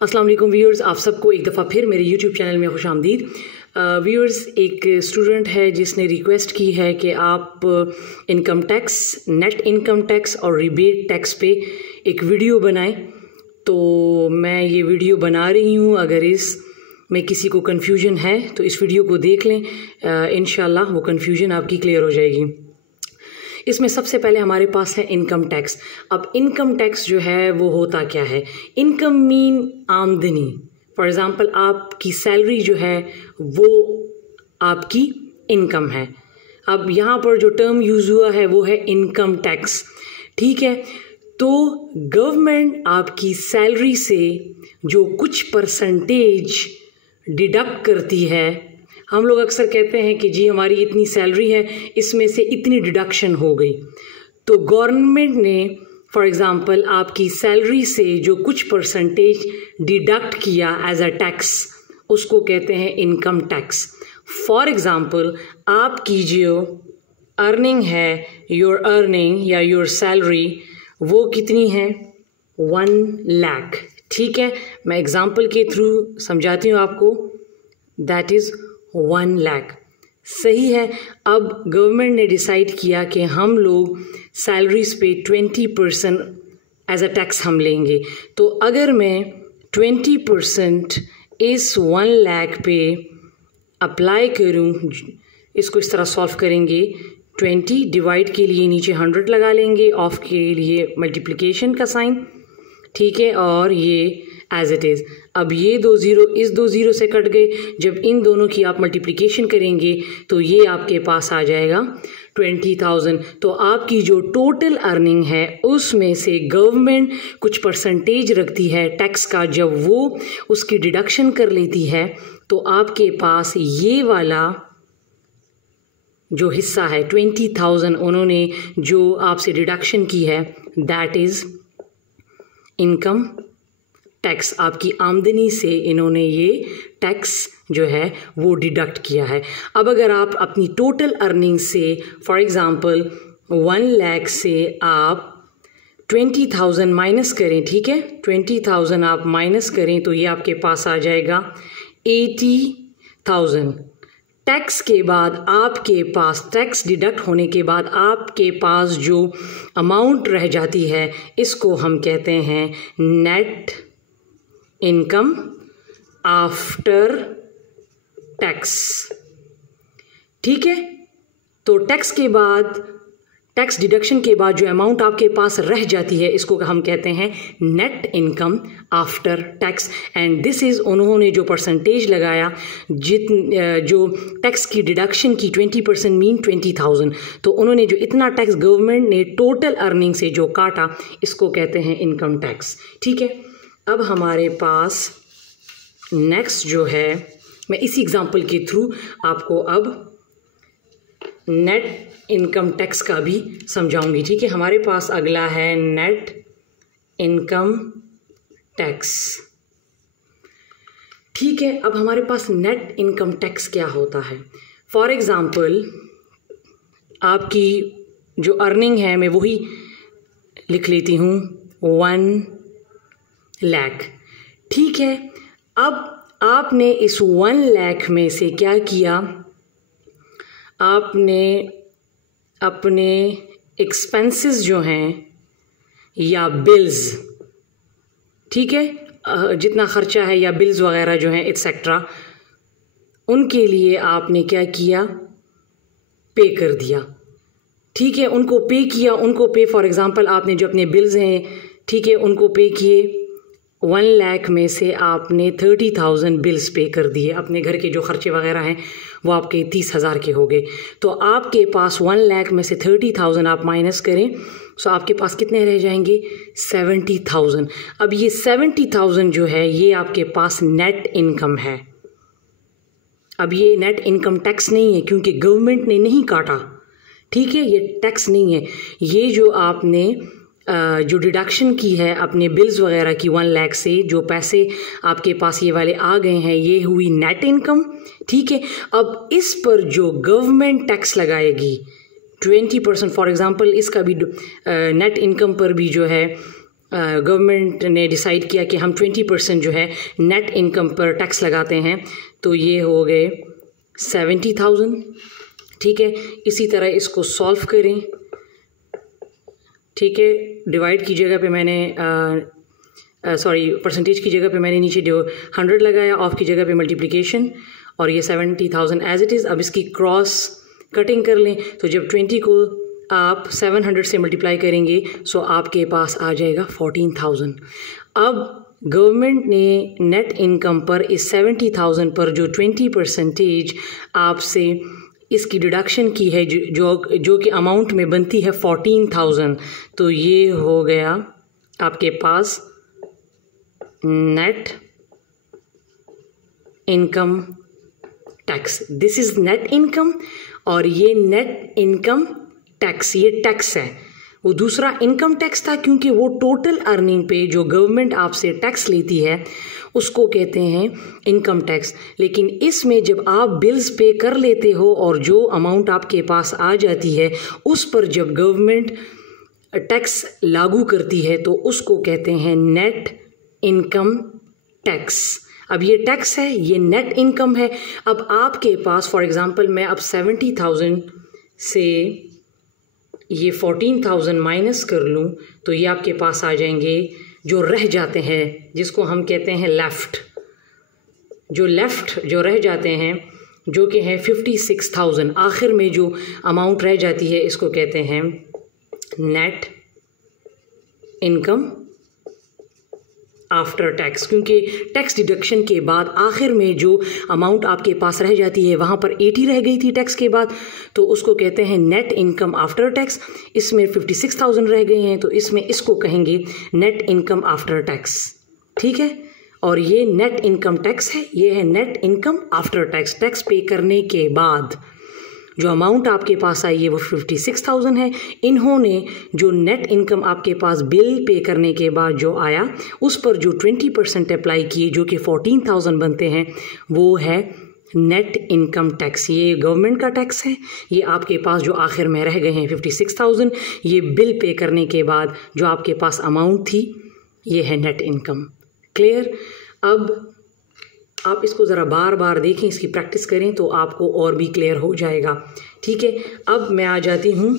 अस्सलाम वालेकुम व्यूअर्स, आप सबको एक दफ़ा फिर मेरे यूट्यूब चैनल में खुशामदीद। व्यूअर्स, एक स्टूडेंट है जिसने रिक्वेस्ट की है कि आप income tax, net income tax और रिबेट टैक्स पे एक वीडियो बनाएं। तो मैं ये वीडियो बना रही हूँ। अगर इस में किसी को कन्फ्यूजन है तो इस वीडियो को देख लें, इंशाल्लाह वो कन्फ्यूजन आपकी क्लियर हो जाएगी। इसमें सबसे पहले हमारे पास है इनकम टैक्स। अब इनकम टैक्स जो है वो होता क्या है? इनकम मीन आमदनी। फॉर एग्ज़ाम्पल आपकी सैलरी जो है वो आपकी इनकम है। अब यहाँ पर जो टर्म यूज़ हुआ है वो है इनकम टैक्स, ठीक है। तो गवर्नमेंट आपकी सैलरी से जो कुछ परसेंटेज डिडक्ट करती है, हम लोग अक्सर कहते हैं कि जी हमारी इतनी सैलरी है, इसमें से इतनी डिडक्शन हो गई। तो गवर्नमेंट ने फॉर एग्ज़ाम्पल आपकी सैलरी से जो कुछ परसेंटेज डिडक्ट किया एज अ टैक्स, उसको कहते हैं इनकम टैक्स। फॉर एग्ज़ाम्पल आपकी जो अर्निंग है, योर अर्निंग या योर सैलरी, वो कितनी है? 1 लाख, ठीक है। मैं एग्ज़ाम्पल के थ्रू समझाती हूँ आपको। दैट इज़ 1 लाख, सही है। अब गवर्नमेंट ने डिसाइड किया कि हम लोग सैलरीज पे 20% एज अ टैक्स हम लेंगे। तो अगर मैं 20% इस 1 लाख पे अप्लाई करूं, इसको इस तरह सॉल्व करेंगे। 20 डिवाइड के लिए नीचे 100 लगा लेंगे, ऑफ के लिए मल्टीप्लिकेशन का साइन, ठीक है, और ये एज इट इज़। अब ये 2 ज़ीरो इस 2 ज़ीरो से कट गए। जब इन दोनों की आप मल्टीप्लिकेशन करेंगे तो ये आपके पास आ जाएगा 20,000। तो आपकी जो टोटल अर्निंग है उसमें से गवर्नमेंट कुछ परसेंटेज रखती है टैक्स का। जब वो उसकी डिडक्शन कर लेती है तो आपके पास ये वाला जो हिस्सा है 20,000 उन्होंने जो आपसे डिडक्शन की है, दैट इज़ इनकम टैक्स। आपकी आमदनी से इन्होंने ये टैक्स जो है वो डिडक्ट किया है। अब अगर आप अपनी टोटल अर्निंग से फॉर एग्ज़ाम्पल 1 लाख से आप 20,000 माइनस करें, ठीक है, 20,000 आप माइनस करें तो ये आपके पास आ जाएगा 80,000। टैक्स के बाद आपके पास, टैक्स डिडक्ट होने के बाद आपके पास जो अमाउंट रह जाती है, इसको हम कहते हैं नेट इनकम आफ्टर टैक्स, ठीक है। तो टैक्स के बाद, टैक्स डिडक्शन के बाद जो अमाउंट आपके पास रह जाती है, इसको हम कहते हैं net income after tax. And this is, उन्होंने जो परसेंटेज लगाया, जो टैक्स की डिडक्शन की 20% मीन 20,000, तो उन्होंने जो इतना टैक्स गवर्नमेंट ने टोटल अर्निंग से जो काटा, इसको कहते हैं इनकम टैक्स, ठीक है। अब हमारे पास नेक्स्ट जो है, मैं इसी एग्जांपल के थ्रू आपको अब नेट इनकम टैक्स का भी समझाऊंगी, ठीक है। हमारे पास अगला है नेट इनकम टैक्स, ठीक है। अब हमारे पास नेट इनकम टैक्स क्या होता है? फॉर एग्ज़ाम्पल आपकी जो अर्निंग है, मैं वही लिख लेती हूँ 1 लाख, ठीक है। अब आपने इस 1 लाख में से क्या किया? आपने अपने एक्सपेंसेस जो हैं या बिल्स, ठीक है, जितना खर्चा है या बिल्स वगैरह जो हैं एक्सेट्रा, उनके लिए आपने क्या किया? पे कर दिया, ठीक है। उनको पे किया, उनको पे फॉर एग्ज़ाम्पल आपने जो अपने बिल्स हैं, ठीक है, उनको पे किए। 1 लाख में से आपने 30,000 बिल्स पे कर दिए। अपने घर के जो खर्चे वगैरह हैं वो आपके 30,000 के हो गए। तो आपके पास 1 लाख में से 30,000 आप माइनस करें, सो आपके पास कितने रह जाएंगे? 70,000। अब ये 70,000 जो है ये आपके पास नेट इनकम है। अब ये नेट इनकम टैक्स नहीं है क्योंकि गवर्नमेंट ने नहीं काटा, ठीक है, ये टैक्स नहीं है। ये जो आपने जो डिडक्शन की है अपने बिल्स वगैरह की 1 लाख से, जो पैसे आपके पास ये वाले आ गए हैं, ये हुई नेट इनकम, ठीक है। अब इस पर जो गवर्नमेंट टैक्स लगाएगी 20%, फॉर एग्ज़ाम्पल इसका भी नेट इनकम पर भी जो है गवर्नमेंट ने डिसाइड किया कि हम 20% जो है नेट इनकम पर टैक्स लगाते हैं, तो ये हो गए 70,000। ठीक है, इसी तरह इसको सॉल्व करें। ठीक है, डिवाइड की जगह पे मैंने परसेंटेज की जगह पे मैंने नीचे जो 100 लगाया, ऑफ की जगह पे मल्टीप्लिकेशन, और ये 70,000 एज इट इज़। अब इसकी क्रॉस कटिंग कर लें, तो जब 20 को आप 700 से मल्टीप्लाई करेंगे सो आपके पास आ जाएगा 14,000। अब गवर्नमेंट ने नेट इनकम पर इस 70,000 पर जो 20% आपसे इसकी डिडक्शन की है, जो कि अमाउंट में बनती है 14,000, तो ये हो गया आपके पास net income tax. This is net income, और ये नेट इनकम टैक्स, ये टैक्स है। वो दूसरा इनकम टैक्स था क्योंकि वो टोटल अर्निंग पे जो गवर्नमेंट आपसे टैक्स लेती है उसको कहते हैं इनकम टैक्स। लेकिन इसमें जब आप बिल्स पे कर लेते हो और जो अमाउंट आपके पास आ जाती है उस पर जब गवर्नमेंट टैक्स लागू करती है तो उसको कहते हैं नेट इनकम टैक्स। अब ये टैक्स है, ये नेट इनकम है। अब आपके पास फॉर एग्जांपल मैं अब 70,000 से ये 14,000 माइनस कर लूँ तो ये आपके पास आ जाएंगे जो रह जाते हैं, जिसको हम कहते हैं लेफ़्ट। जो रह जाते हैं जो कि है 56,000, आखिर में जो अमाउंट रह जाती है इसको कहते हैं नेट इनकम आफ्टर टैक्स, क्योंकि टैक्स डिडक्शन के बाद आखिर में जो अमाउंट आपके पास रह जाती है वहाँ पर 80 रह गई थी टैक्स के बाद, तो उसको कहते हैं नेट इनकम आफ्टर टैक्स। इसमें 56,000 रह गए हैं तो इसमें इसको कहेंगे नेट इनकम आफ्टर टैक्स। ठीक है, और ये नेट इनकम टैक्स है, ये है net income after tax. Tax पे करने के बाद जो अमाउंट आपके पास आई है वो 56,000 है। इन्होंने जो नेट इनकम आपके पास बिल पे करने के बाद जो आया उस पर जो 20% अप्लाई किए जो कि 14,000 बनते हैं वो है नेट इनकम टैक्स। ये गवर्नमेंट का टैक्स है। ये आपके पास जो आखिर में रह गए हैं 56,000, ये बिल पे करने के बाद जो आपके पास अमाउंट थी ये है नेट इनकम। क्लियर? अब आप इसको ज़रा बार बार देखें, इसकी प्रैक्टिस करें तो आपको और भी क्लियर हो जाएगा। ठीक है, अब मैं आ जाती हूँ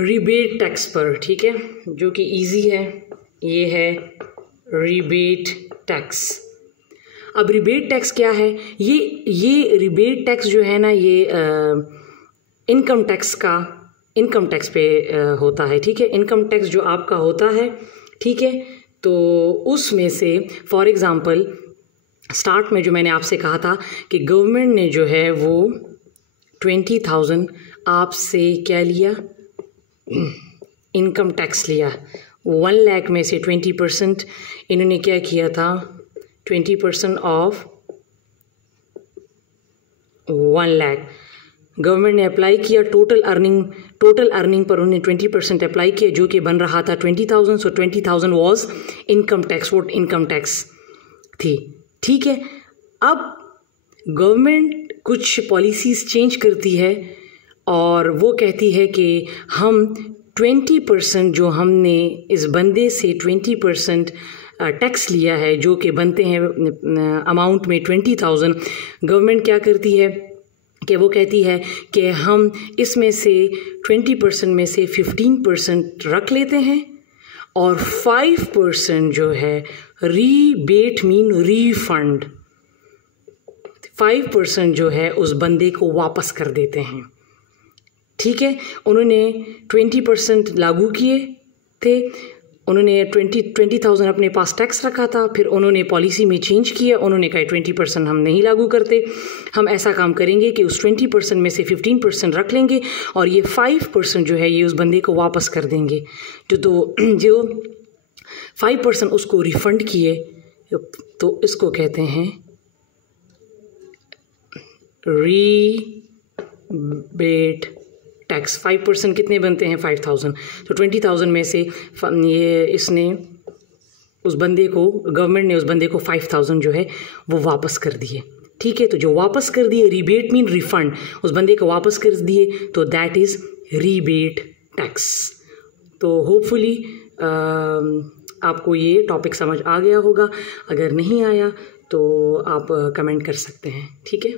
रिबेट टैक्स पर। ठीक है, जो कि इजी है, ये है रिबेट टैक्स। अब रिबेट टैक्स क्या है? ये रिबेट टैक्स जो है ना, ये इनकम टैक्स पे होता है। ठीक है, इनकम टैक्स जो आपका होता है, ठीक है, तो उसमें से फॉर एग्ज़ाम्पल स्टार्ट में जो मैंने आपसे कहा था कि गवर्नमेंट ने जो है वो 20,000 आपसे क्या लिया, इनकम टैक्स लिया। 1 लाख में से 20% इन्होंने क्या किया था, 20% ऑफ 1 लाख गवर्नमेंट ने अप्लाई किया। टोटल अर्निंग पर उन्होंने 20% अप्लाई किया जो कि बन रहा था 20,000। सो 20,000 वॉज इनकम टैक्स, वो इनकम टैक्स थी। ठीक है, अब गवर्नमेंट कुछ पॉलिसीज़ चेंज करती है और वो कहती है कि हम 20% जो हमने इस बंदे से 20% टैक्स लिया है जो कि बनते हैं अमाउंट में 20,000, गवर्नमेंट क्या करती है कि वो कहती है कि हम इसमें से 20% में से 15% रख लेते हैं और 5% जो है रीबेट मीन रिफंड, 5% जो है उस बंदे को वापस कर देते हैं। ठीक है, उन्होंने 20% लागू किए थे, उन्होंने 20,000 अपने पास टैक्स रखा था, फिर उन्होंने पॉलिसी में चेंज किया, उन्होंने कहा 20% हम नहीं लागू करते, हम ऐसा काम करेंगे कि उस 20% में से 15% रख लेंगे और ये 5% जो है ये उस बंदे को वापस कर देंगे। जो 5% उसको रिफ़ंड किए तो इसको कहते हैं रीबेट टैक्स। 5% कितने बनते हैं, 5,000। तो 20,000 में से इसने उस बंदे को, गवर्नमेंट ने उस बंदे को 5,000 जो है वो वापस कर दिए। ठीक है। तो जो वापस कर दिए, रिबेट मीन रिफंड, उस बंदे को वापस कर दिए, तो दैट इज़ रिबेट टैक्स। तो होपफुली आपको ये टॉपिक समझ आ गया होगा। अगर नहीं आया तो आप कमेंट कर सकते हैं, ठीक है।